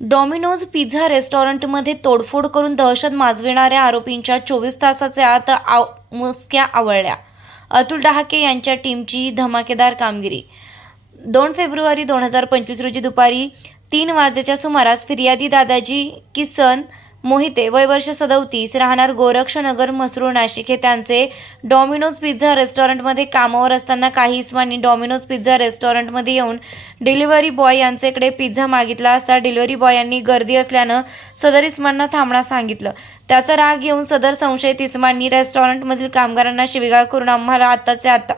Domino's pizza रेस्टॉरंटमध्ये तोडफोड करून दहशत माजविणाऱ्या आरोपींच्या चोवीस तासाच्या आत आव मुसक्या आवळल्या. अतुल डहाके यांच्या टीमची धमाकेदार कामगिरी. दोन फेब्रुवारी दोन हजार पंचवीस रोजी दुपारी तीन वाजेच्या सुमारास फिर्यादी दादाजी किसन मोहिते वय वर्ष सदवतीस राहणार गोरक्षनगर मसरूळ नाशिक. हे त्यांचे डॉमिनोज पिझ्झा रेस्टॉरंटमध्ये कामावर असताना काही इस्मांनी डॉमिनोज पिझ्झा रेस्टॉरंटमध्ये येऊन डिलिव्हरी बॉय यांच्याकडे पिझ्झा मागितला असता डिलिव्हरी बॉय यांनी गर्दी असल्यानं सदर इस्मांना थांबण्यास सांगितलं. त्याचा राग येऊन सदर संशयित इस्मांनी रेस्टॉरंटमधील कामगारांना शिवीगाळ करून आम्हाला आत्ताचे आता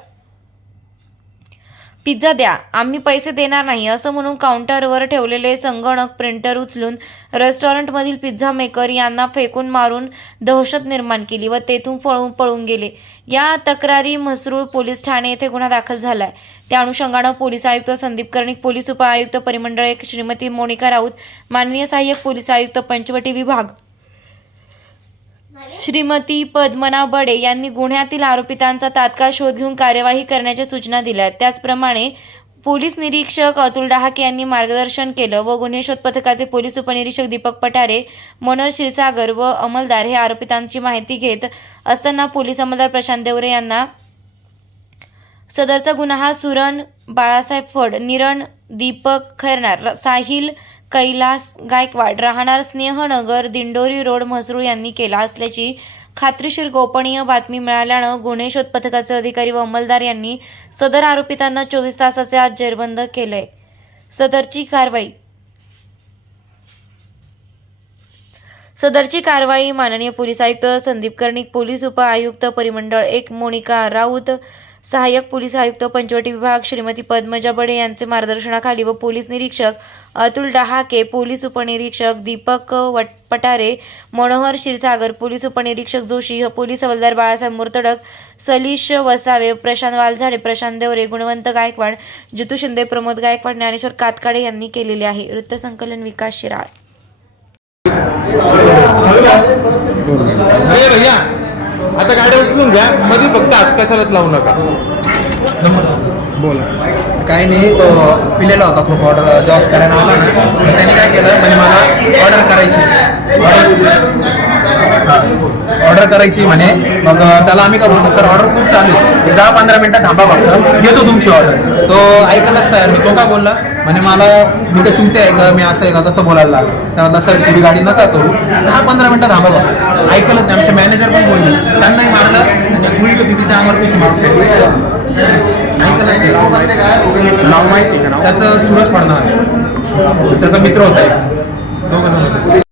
पिझ्झा द्या. आम्ही पैसे देणार नाही. असं म्हणून काउंटरवर ठेवलेले संगणक प्रिंटर उचलून रेस्टॉरंटमधील पिझ्झा मेकर यांना फेकून मारून दहशत निर्माण केली व तेथून पळून पळून गेले. या तक्रारी म्हसरूळ पोलीस ठाणे येथे गुन्हा दाखल झालाय. त्या अनुषंगानं पोलीस आयुक्त संदीप कर्णिक पोलीस उपआयुक्त परिमंडळ एक श्रीमती मोनिका राऊत माननीय सहाय्यक पोलीस आयुक्त पंचवटी विभाग श्रीमती पद्मना बडे यांनी गुन्ह्यातील आरोपितांचा तात्काळ शोध घेऊन कार्यवाही करण्याच्या सूचना दिल्या. त्याचप्रमाणे पोलीस निरीक्षक अतुल डहाके यांनी मार्गदर्शन केलं व गुन्हे शोध पथकाचे पोलीस उपनिरीक्षक दीपक पठारे मनोहर क्षीरसागर व अंमलदार हे आरोपितांची माहिती घेत असताना पोलीस अंमलदार प्रशांत देवरे यांना सदरचा गुन्हा हा सुरण बाळासाहेब फड निरण दीपक खैरनार साहिल कैलास गायकवाड राहणार स्नेहनगर दिंडोरी रोड म्हसरूळ यांनी केला असल्याची खात्रीशीर गोपनीय बातमी मिळाल्यानं गुन्हे शोध पथकाचे अधिकारी व अंमलदार यांनी सदर आरोपितांना चोवीस तासाचे आज जेरबंद केलंय. सदरची कारवाई सदरची कारवाई माननीय पोलीस आयुक्त संदीप कर्णिक पोलीस उपआयुक्त परिमंडळ एक मोनिका राऊत सहाय्यक पोलीस आयुक्त पंचवटी विभाग श्रीमती पद्मजा बडे यांचे मार्गदर्शनाखाली व पोलीस निरीक्षक अतुल डहाके पोलीस उपनिरीक्षक दीपक वट पटारे मनोहर क्षीरसागर पोलीस उपनिरीक्षक जोशी पोलीस हवालदार बाळासाहेब मुर्तडक सलीश वसावे प्रशांत वालझाडे प्रशांत देवरे गुणवंत गायकवाड जितू शिंदे प्रमोद गायकवाड ज्ञानेश्वर कातकाडे यांनी केलेले आहे. वृत्तसंकलन विकास शिराळ. भैया आता गाड्या उचलून घ्या. मध्ये फक्त हात लावू नका. बोला. काही नाही तो पिलेला होता खूप ऑर्डर जॉब करायला आला ना तर त्याने काय केलं म्हणजे मला ऑर्डर करायची. ऑर्डर करायची म्हणे. मग त्याला आम्ही काय बोलतो सर ऑर्डर खूप चालू आहे. दहा पंधरा मिनिटं थांबा फक्त. घेतो तुमची ऑर्डर तो ऐकायलाच तयार मी तो काय बोलला? म्हणे मला मी तर चुकते आहे का मी असं आहे का तसं बोलायला लागलो. त्याला सर शिडी गाडी नका करू. दहा पंधरा मिनिटं थांबा बघा ऐकलंच नाही आमचे मॅनेजर पण बोलले. त्यांनाही मारलं गुळी होती तिच्या अंगावर मारून टाकली. ऐकलंच नाही. नाव माहिती का त्याचं सूरज पडणार त्याचा मित्र होता एक.